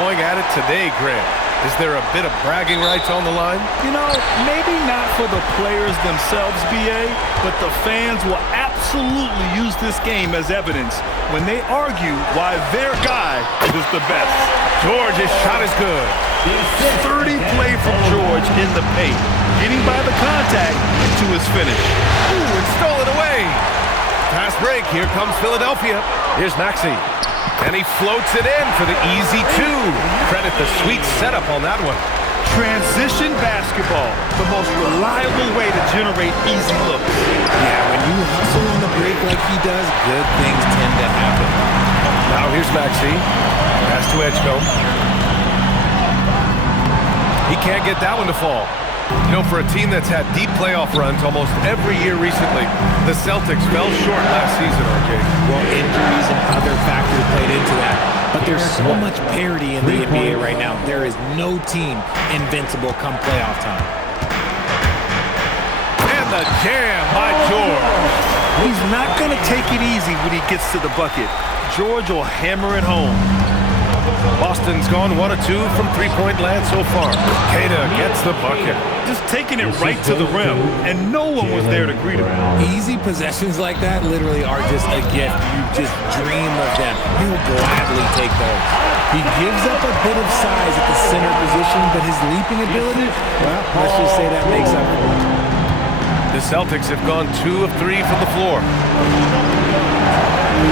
going at it today, Grant. Is there a bit of bragging rights on the line? You know, maybe not for the players themselves, B.A., but the fans will absolutely use this game as evidence when they argue why their guy is the best. George's shot is good. 30 play from George in the paint, getting by the contact to his finish. Ooh, and stolen away. Fast break. Here comes Philadelphia. Here's Maxey. And he floats it in for the easy two. Credit the sweet setup on that one. Transition basketball, the most reliable way to generate easy looks. Yeah, when you hustle on the break like he does, good things tend to happen. Now here's Maxey. Pass to Edgecombe. He can't get that one to fall. You know, for a team that's had deep playoff runs almost every year recently, the Celtics fell short last season, RJ. Well, injuries and other factors played into that. But there's so much parity in the NBA right now. There is no team invincible come playoff time. And the jam by George. He's not going to take it easy when he gets to the bucket. George will hammer it home. Boston's gone 1 of 2 from three-point land so far. Queta gets the bucket. Just taking it right to the rim, and no one was there to greet him. Easy possessions like that literally are just a gift. You just dream of them. He'll gladly take those. He gives up a bit of size at the center position, but his leaping ability, well, let's just say that makes up for it. The Celtics have gone 2 of 3 from the floor.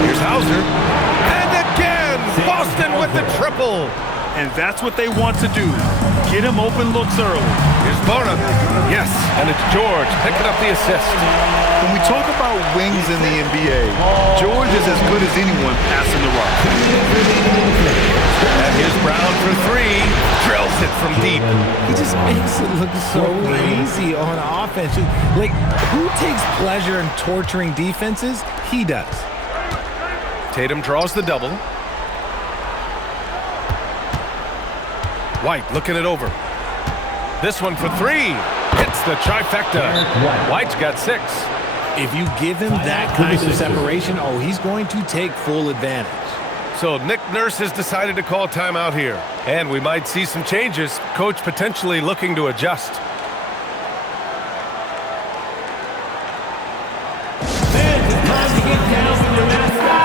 Here's Hauser. And again, Boston with the triple. And that's what they want to do. Get him open looks early. Here's Barna. Yes, and it's George picking up the assist. When we talk about wings in the NBA, George is as good as anyone passing the rock. And here's Brown for 3. Drills it from deep. He just makes it look so easy on offense. Like, who takes pleasure in torturing defenses? He does. Tatum draws the double. White looking it over. This one for 3. Hits the trifecta. White's got 6. If you give him that kind of separation, oh, he's going to take full advantage. So Nick Nurse has decided to call timeout here. And we might see some changes. Coach potentially looking to adjust.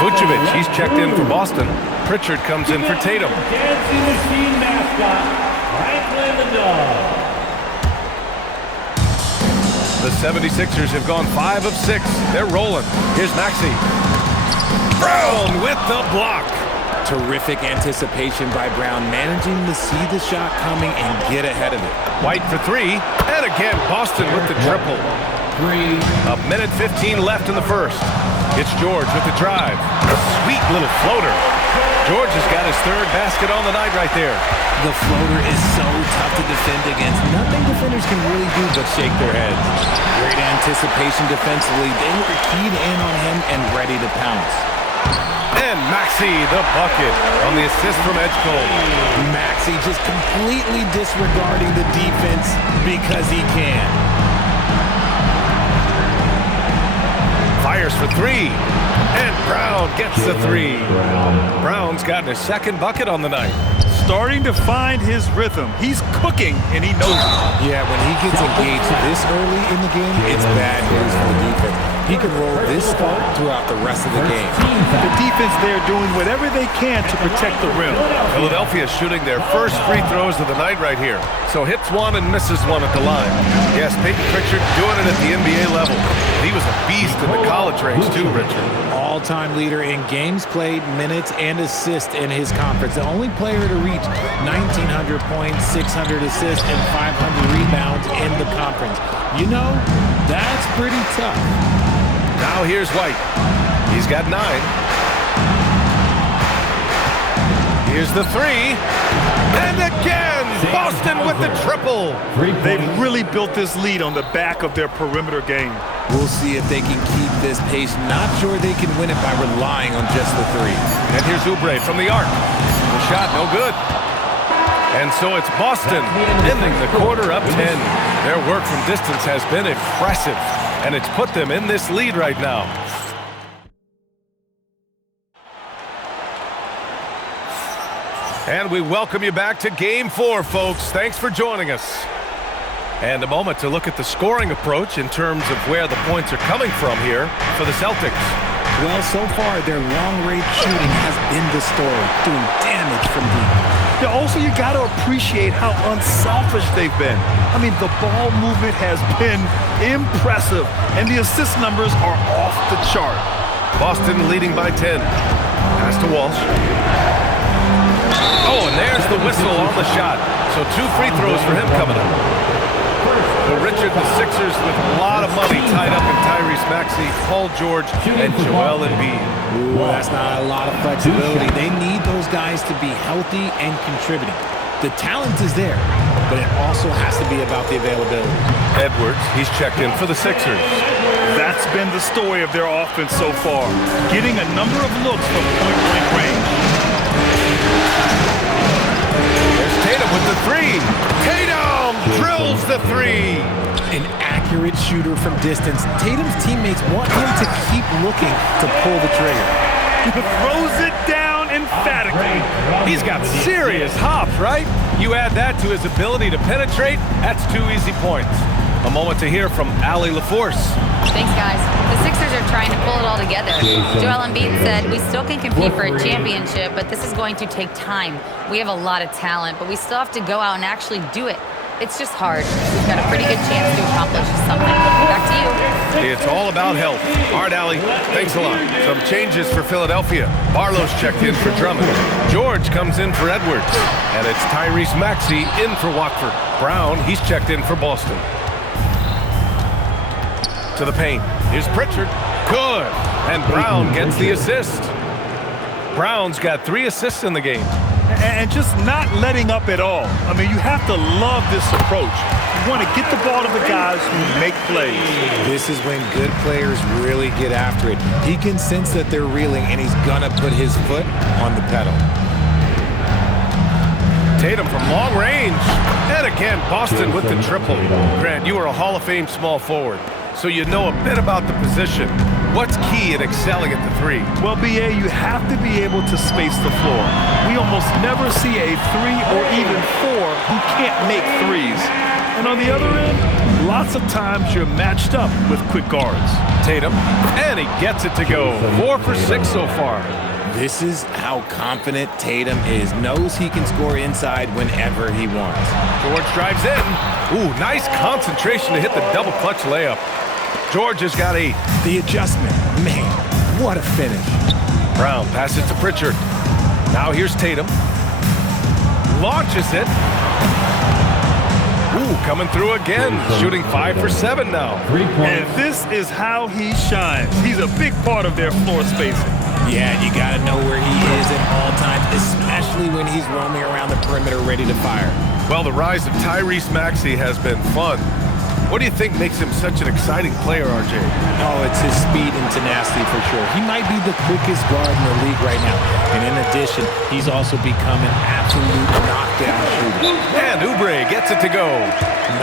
Vucevic, he's checked in for Boston. Pritchard comes in for Tatum. Dancing machine mascot, Franklin the Dog. The 76ers have gone 5 of 6. They're rolling. Here's Maxey. Brown with the block. Terrific anticipation by Brown, managing to see the shot coming and get ahead of it. White for 3. And again, Boston with the triple. 1 minute 15 left in the first. It's George with the drive. A sweet little floater. George has got his 3rd basket on the night right there. The floater is so tough to defend against. Nothing defenders can really do but shake their heads. Great anticipation defensively. They were keyed in on him and ready to pounce. And Maxey, the bucket, on the assist from Edgecombe. Maxey just completely disregarding the defense because he can. Fires for 3. And Brown gets the 3. Brown's gotten his 2nd bucket on the night. Starting to find his rhythm. He's cooking, and he knows it. Yeah, when he gets engaged this early in the game, it's bad news for the defense. He could roll this start throughout the rest of the game. The defense there doing whatever they can to protect the rim. Philadelphia shooting their first free throws of the night right here. So hits 1 and misses 1 at the line. Yes, Peyton Pritchard doing it at the NBA level. He was a beast in the college range too, Richard. All-time leader in games played, minutes, and assists in his conference. The only player to reach 1,900 points, 600 assists, and 500 rebounds in the conference. You know, that's pretty tough. Now here's White. He's got 9. Here's the 3. And again, Boston with the triple. They've really built this lead on the back of their perimeter game. We'll see if they can keep this pace. Not sure they can win it by relying on just the 3. And here's Oubre from the arc. The shot no good. And so it's Boston ending the quarter up 10. Their work from distance has been impressive, and it's put them in this lead right now. And we welcome you back to Game 4, folks. Thanks for joining us. And a moment to look at the scoring approach in terms of where the points are coming from here for the Celtics. Well, so far, their long-range shooting has been the story, doing damage from deep. Yeah, also, you got to appreciate how unselfish they've been. I mean, the ball movement has been impressive, and the assist numbers are off the chart. Boston leading by 10. Pass to Walsh. Oh, and there's the whistle on the shot. So 2 free throws for him coming up. Well, Richard, the Sixers with a lot of money tied up in Tyrese Maxey, Paul George, and Joel Embiid. Ooh, that's not a lot of flexibility. They need those guys to be healthy and contributing. The talent is there, but it also has to be about the availability. Edwards, he's checked in for the Sixers. That's been the story of their offense so far, getting a number of looks from point-blank range. There's Tatum with the 3. Tatum drills the 3. An accurate shooter from distance. Tatum's teammates want him to keep looking to pull the trigger. Throws it down emphatically. He's got serious hops, right? You add that to his ability to penetrate, that's 2 easy points. A moment to hear from Allie LaForce. Thanks, guys. The Sixers are trying to pull it all together. Joel Embiid said, we still can compete for a championship, but this is going to take time. We have a lot of talent, but we still have to go out and actually do it. It's just hard. We've got a pretty good chance to accomplish something. Back to you. It's all about health. All right, Allie, thanks a lot. Some changes for Philadelphia. Barlow's checked in for Drummond. George comes in for Edwards. And it's Tyrese Maxey in for Watford. Brown, he's checked in for Boston. To the paint. Here's Pritchard. Good. And Brown gets the assist. Brown's got 3 assists in the game. And just not letting up at all. I mean, you have to love this approach. You want to get the ball to the guys who make plays. This is when good players really get after it. He can sense that they're reeling, and he's going to put his foot on the pedal. Tatum from long range. And again, Boston with the triple. Grant, you are a Hall of Fame small forward, so you know a bit about the position. What's key in excelling at the 3? Well, B.A., you have to be able to space the floor. We almost never see a 3 or even 4 who can't make threes. And on the other end, lots of times you're matched up with quick guards. Tatum, and he gets it to go. 4 for 6 so far. This is how confident Tatum is. Knows he can score inside whenever he wants. George drives in. Ooh, nice concentration to hit the double clutch layup. George has got 8. The adjustment. Man, what a finish. Brown passes to Pritchard. Now here's Tatum. Launches it. Ooh, coming through again. Shooting 5 for 7 now. And this is how he shines. He's a big part of their floor spacing. Yeah, you got to know where he is at all times, especially when he's roaming around the perimeter ready to fire. Well, the rise of Tyrese Maxey has been fun. What do you think makes him such an exciting player, RJ? Oh, it's his speed and tenacity for sure. He might be the quickest guard in the league right now. And in addition, he's also become an absolute knockdown shooter. And Oubre gets it to go.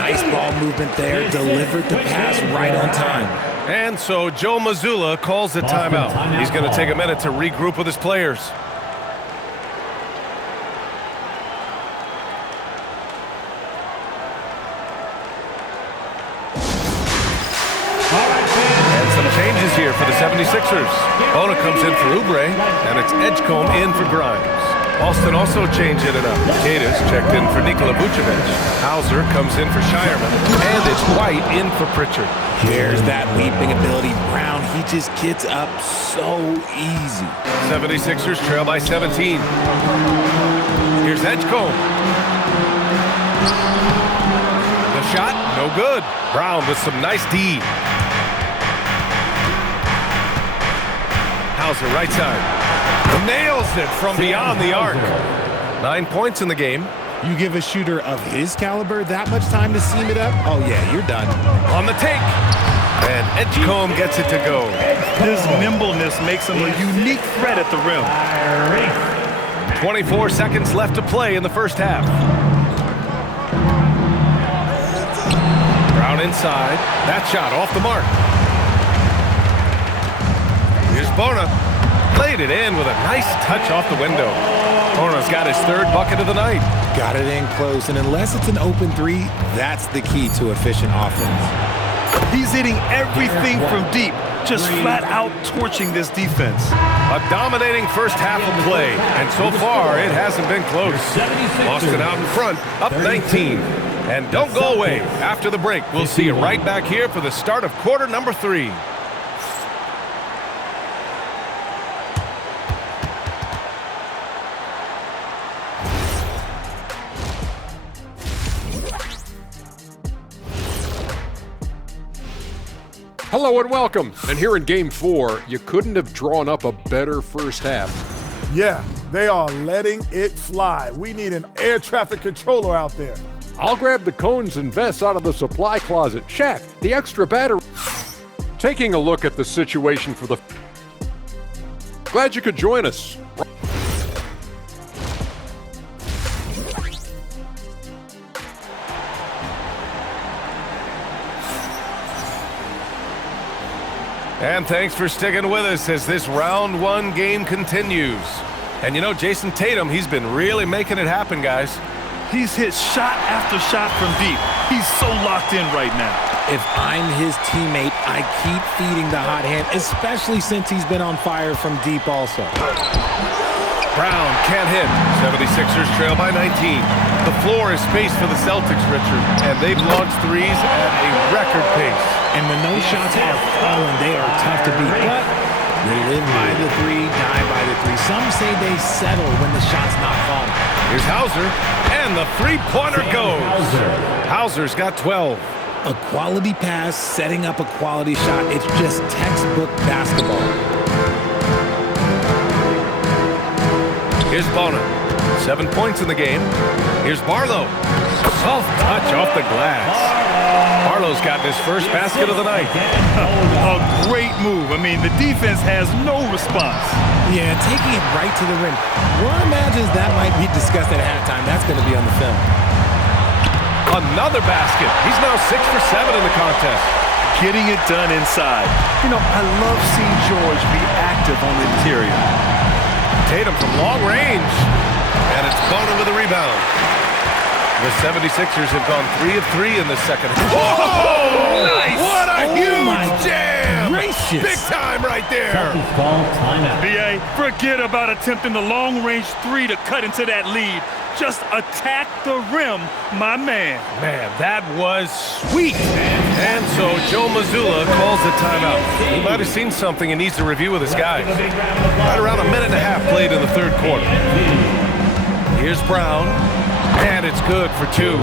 Nice ball movement there. Delivered the pass right on time. And so Joe Mazzulla calls the timeout. He's going to take a minute to regroup with his players. And some changes here for the 76ers. Bona comes in for Oubre, and it's Edgecombe in for Grimes. Boston also changing it up. Cadiz checked in for Nikola Vucevic. Hauser comes in for Shireman, and it's White in for Pritchard. There's that leaping ability. Brown, he just gets up so easy. 76ers trail by 17. Here's Edgecombe. The shot, no good. Brown with some nice D. Hauser, right side. Nails it from beyond the arc. 9 points in the game. You give a shooter of his caliber that much time to seam it up? Oh, yeah, you're done. On the take. And Edgecombe gets it to go. His nimbleness makes him a unique threat at the rim. 24 seconds left to play in the first half. Brown inside. That shot off the mark. Here's Bona. Played it in with a nice touch off the window. Horner's got his third bucket of the night. Got it in close, and unless it's an open three, that's the key to efficient offense. He's hitting everything from deep, just flat out torching this defense. A dominating first half of play, and so far it hasn't been close. Boston out in front, up 19. And don't go away. After the break, we'll see you right back here for the start of quarter number 3. Hello and welcome. And here in Game 4, you couldn't have drawn up a better first half. Yeah, they are letting it fly. We need an air traffic controller out there. I'll grab the cones and vests out of the supply closet. Shaq, the extra battery. Taking a look at the situation for the... Glad you could join us. And thanks for sticking with us as this round 1 game continues. And you know, Jason Tatum, he's been really making it happen, guys. He's hit shot after shot from deep. He's so locked in right now. If I'm his teammate, I keep feeding the hot hand, especially since he's been on fire from deep also. Brown can't hit. 76ers trail by 19. The floor is spaced for the Celtics, Richard, and they've launched threes at a record pace. And when those shots are falling, they are tough to beat. But they live by the 3, die by the 3. Some say they settle when the shot's not falling. Here's Hauser, and the three-pointer goes. Hauser's got 12. A quality pass, setting up a quality shot. It's just textbook basketball. Here's Bona. 7 points in the game. Here's Barlow. Soft touch off the glass. Barlow's gotten his first basket of the night. A great move. I mean, the defense has no response. Yeah, taking it right to the rim. One imagines that might be discussed at halftime. That's going to be on the film. Another basket. He's now 6 for 7 in the contest. Getting it done inside. You know, I love seeing George be active on the interior. Tatum from long range. And it's Bona with a rebound. The 76ers have gone 3 of 3 in the second. Whoa! Nice! What a huge jam! Gracious. Big time right there. B.A., forget about attempting the long-range 3 to cut into that lead. Just attack the rim, my man. Man, that was sweet. And so Joe Mazzulla calls the timeout. He might have seen something and needs to review with his guys. Right around a minute and a half played in the third quarter. Here's Brown. And it's good for 2.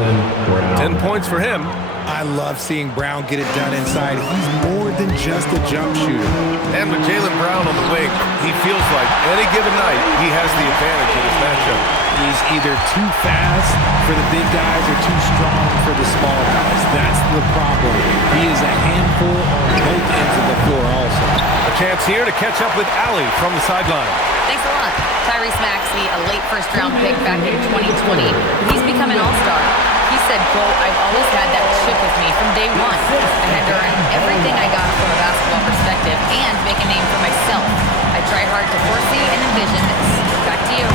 10 points for him. I love seeing Brown get it done inside. He's more than just a jump shooter. And with Jaylen Brown on the wing, he feels like any given night he has the advantage in his matchup. He's either too fast for the big guys or too strong for the small guys. That's the problem. He is a handful on both ends of the floor also. A chance here to catch up with Allie from the sideline. Thanks a lot. Tyrese Maxey, a late first-round pick back in 2020. He's become an all-star. He said, quote, "I've always had that chip with me from day one. I had to earn everything I got from a basketball perspective and make a name for myself. I tried hard to foresee and envision this." Back to you.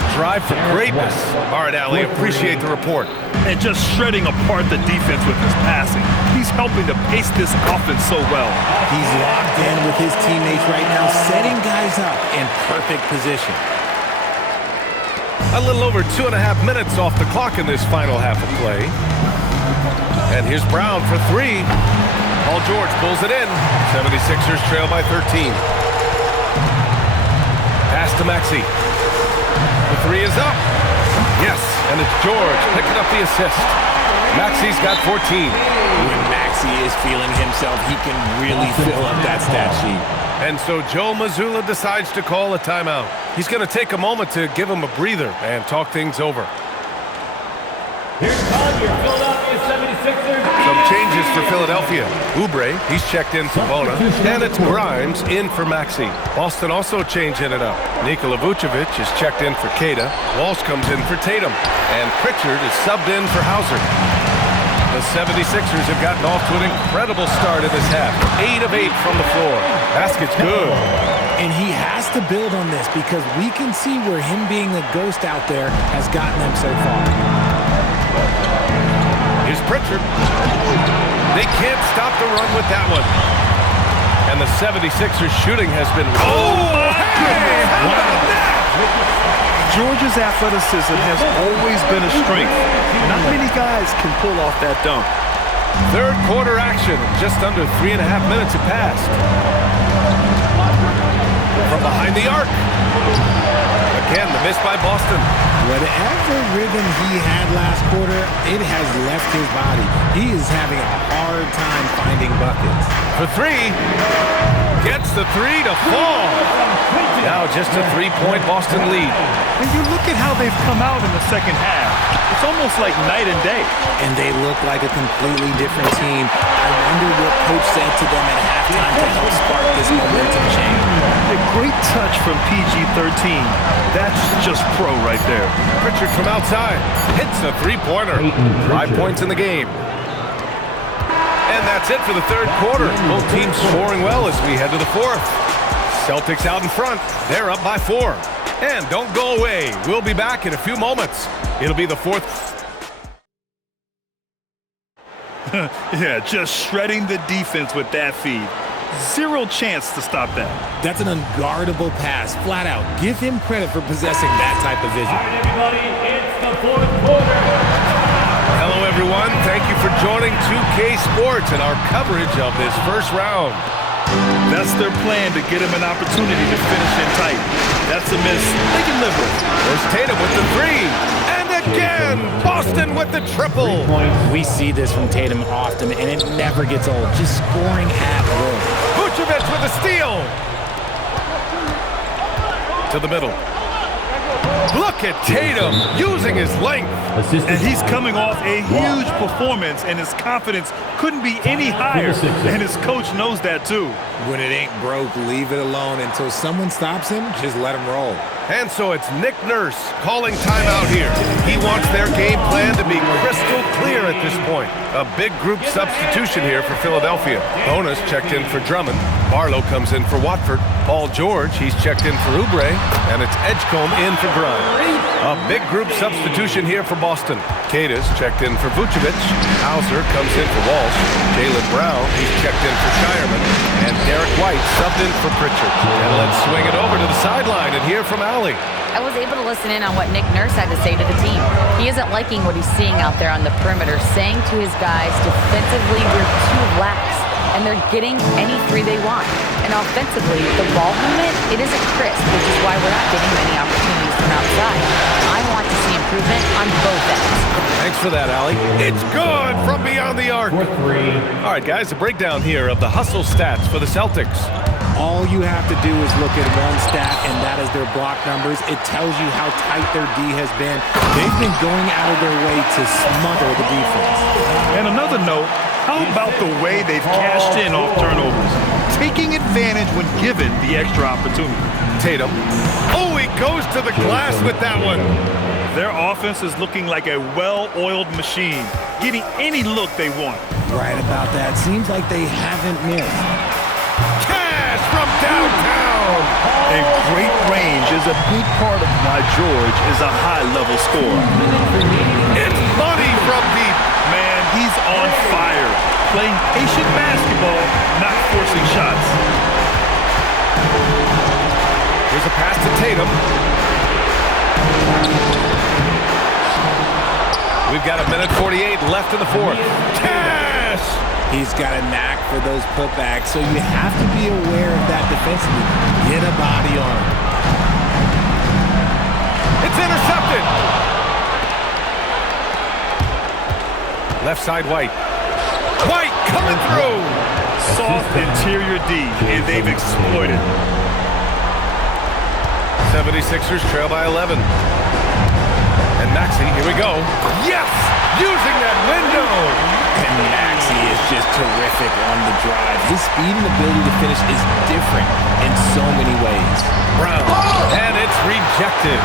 The drive for greatness. All right, Allie, appreciate the report. And just shredding apart the defense with his passing. He's helping to pace this offense so well. He's locked in with his teammates right now, setting guys up in perfect position. A little over 2.5 minutes off the clock in this final half of play. And here's Brown for 3. Paul George pulls it in. 76ers trail by 13. Pass to Maxey. The 3 is up. Yes, and it's George picking up the assist. Maxey's got 14. When Maxey is feeling himself, he can really fill up that stat sheet. And so Joe Mazzulla decides to call a timeout. He's going to take a moment to give him a breather and talk things over. Here's your Philadelphia 76ers. Some changes for Philadelphia. Oubre, he's checked in for Bona. And it's Grimes in for Maxey. Boston also changing it up. Nikola Vucevic is checked in for Queta. Walsh comes in for Tatum. And Pritchard is subbed in for Hauser. The 76ers have gotten off to an incredible start in this half. 8 of 8 from the floor. Basket's good. And he has to build on this because we can see where him being a ghost out there has gotten them so far. Here's Pritchard. They can't stop the run with that one. And the 76ers shooting has been... Oh, hey! How about that? Georgia's athleticism has always been a strength. Not many guys can pull off that dunk. Third quarter action. Just under 3.5 minutes have passed. From behind the arc. Again, the miss by Boston. Whatever rhythm he had last quarter, it has left his body. He is having a hard time finding buckets. For three. Gets the three to fall. Now just a 3-point Boston lead. And you look at how they've come out in the second half. It's almost like night and day. And they look like a completely different team. I wonder what coach said to them at halftime to help spark this momentum change. A great touch from PG-13. That's just pro right there. Pritchard from outside hits a three-pointer. 5 points in the game. And that's it for the third quarter. Both teams scoring well as we head to the fourth. Celtics out in front. They're up by 4. And don't go away. We'll be back in a few moments. It'll be the fourth. Yeah, just shredding the defense with that feed. Zero chance to stop that. That's an unguardable pass, flat out. Give him credit for possessing that type of vision. All right, everybody, it's the fourth quarter. Hello, everyone. Thank you for joining 2K Sports and our coverage of this first round. That's their plan to get him an opportunity to finish in tight. That's a miss they can live with. There's Tatum with the three. And again, Boston with the triple. We see this from Tatum often, and it never gets old. Just scoring at will. Vucevic with a steal. To the middle. Look at Tatum using his length. And he's coming off a huge performance, and his confidence couldn't be any higher. And his coach knows that too. When it ain't broke, leave it alone. Until someone stops him, just let him roll. And so it's Nick Nurse calling timeout here. He wants their game plan to be crystal clear at this point. A big group substitution here for Philadelphia. Bonus checked in for Drummond. Barlow comes in for Watford. Paul George, he's checked in for Oubre. And it's Edgecombe in for Grimes. A big group substitution here for Boston. Cades checked in for Vucevic. Hauser comes in for Walsh. Jaylen Brown, he's checked in for Shireman. And Derek White subbed in for Pritchard. And let's swing it over to the sideline and hear from Allie. I was able to listen in on what Nick Nurse had to say to the team. He isn't liking what he's seeing out there on the perimeter, saying to his guys, defensively, we're too lax, and they're getting any three they want. And offensively, the ball movement, it isn't crisp, which is why we're not getting many opportunities from outside. I want to see improvement on both ends. Thanks for that, Allie. It's good from beyond the arc. All right, guys, a breakdown here of the hustle stats for the Celtics. All you have to do is look at one stat, and that is their block numbers. It tells you how tight their D has been. They've been going out of their way to smother the defense. And another note, how about the way they've cashed in off turnovers? Taking advantage when given the extra opportunity. Tatum. Oh, he goes to the glass with that one. Their offense is looking like a well-oiled machine, getting any look they want. Right about that. Seems like they haven't missed. Cash from downtown. And great range is a big part of why George is a high-level scorer. It's money from deep. Man, he's on fire. Playing patient basketball, not forcing shots. Here's a pass to Tatum. We've got 1:48 left in the fourth. Cash! He's got a knack for those putbacks, so you have to be aware of that defensively. Get a body on him. It's intercepted. Left side, White. White coming through. Soft interior D, and they've exploited. 76ers trail by 11. And Maxey, here we go. Yes! Using that window. And Maxey is just terrific on the drive. His speed and ability to finish is different in so many ways. Brown. And it's rejected.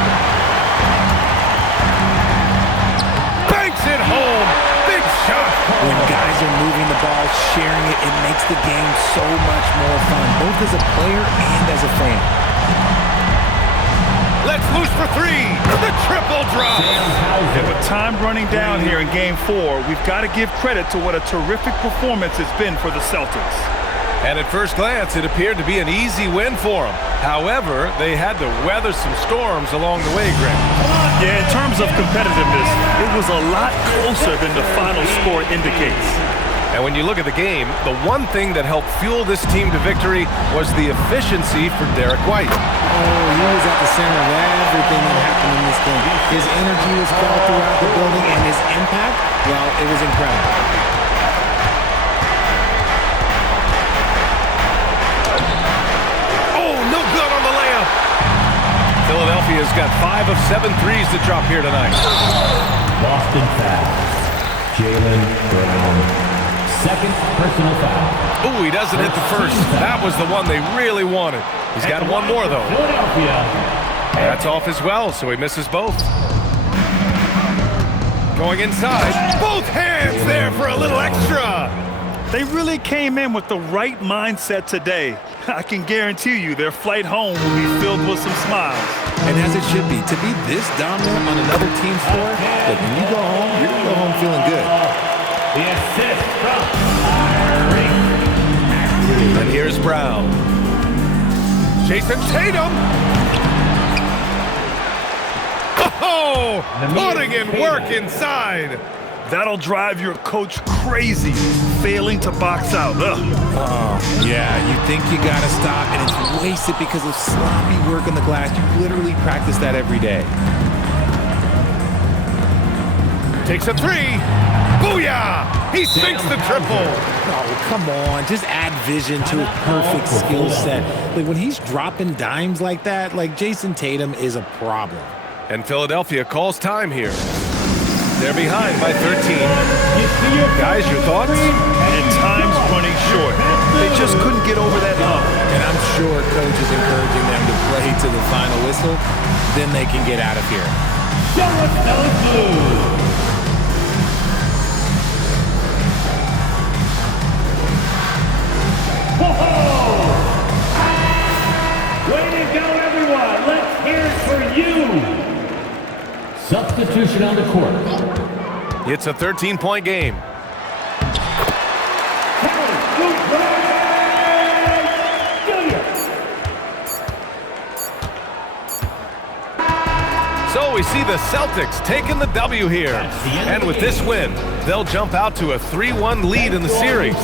Banks it home. Big shot When guys are moving the ball, sharing it, it makes the game so much more fun, both as a player and as a fan. Let's loose for three. The triple drop. And with time running down here in Game 4, we've got to give credit to what a terrific performance it's been for the Celtics. And at first glance, it appeared to be an easy win for them. However, they had to weather some storms along the way, Greg. Yeah, in terms of competitiveness, it was a lot closer than the final score indicates. And when you look at the game, the one thing that helped fuel this team to victory was the efficiency for Derek White. Oh, he was at the center of everything that happened in this game. His energy was felt throughout the building, and his impact, well, it was incredible. Oh, no good on the layup. Philadelphia's got 5 of 7 threes to drop here tonight. Boston foul. Jaylen Brown. Second personal foul. Ooh, he doesn't hit the first. That was the one they really wanted. He's got one more, though. Philadelphia. That's off as well, so he misses both. Going inside. Both hands there for a little extra. They really came in with the right mindset today. I can guarantee you their flight home will be filled with some smiles. And as it should be, to be this dominant on another team's floor, look, when you go home, you're going to go home feeling good. The assist from Kyrie. And here's Brown. Jason Tatum. Oh, putting in work inside. That'll drive your coach crazy, failing to box out. Yeah, you think you got to stop, and it's wasted because of sloppy work on the glass. You literally practice that every day. Takes a three. Booyah! He sinks the triple. Oh, come on. Just add vision to a perfect skill set. Like, when he's dropping dimes like that, like, Jason Tatum is a problem. And Philadelphia calls time here. They're behind by 13. Guys, your thoughts? And time's running short. They just couldn't get over that hump. And I'm sure coach is encouraging them to play to the final whistle. Then they can get out of here. Show us those moves. Way to go, everyone. Let's hear it for you. Substitution on the court. It's a 13-point game. So we see the Celtics taking the W here. And with this win, they'll jump out to a 3-1 lead in the series.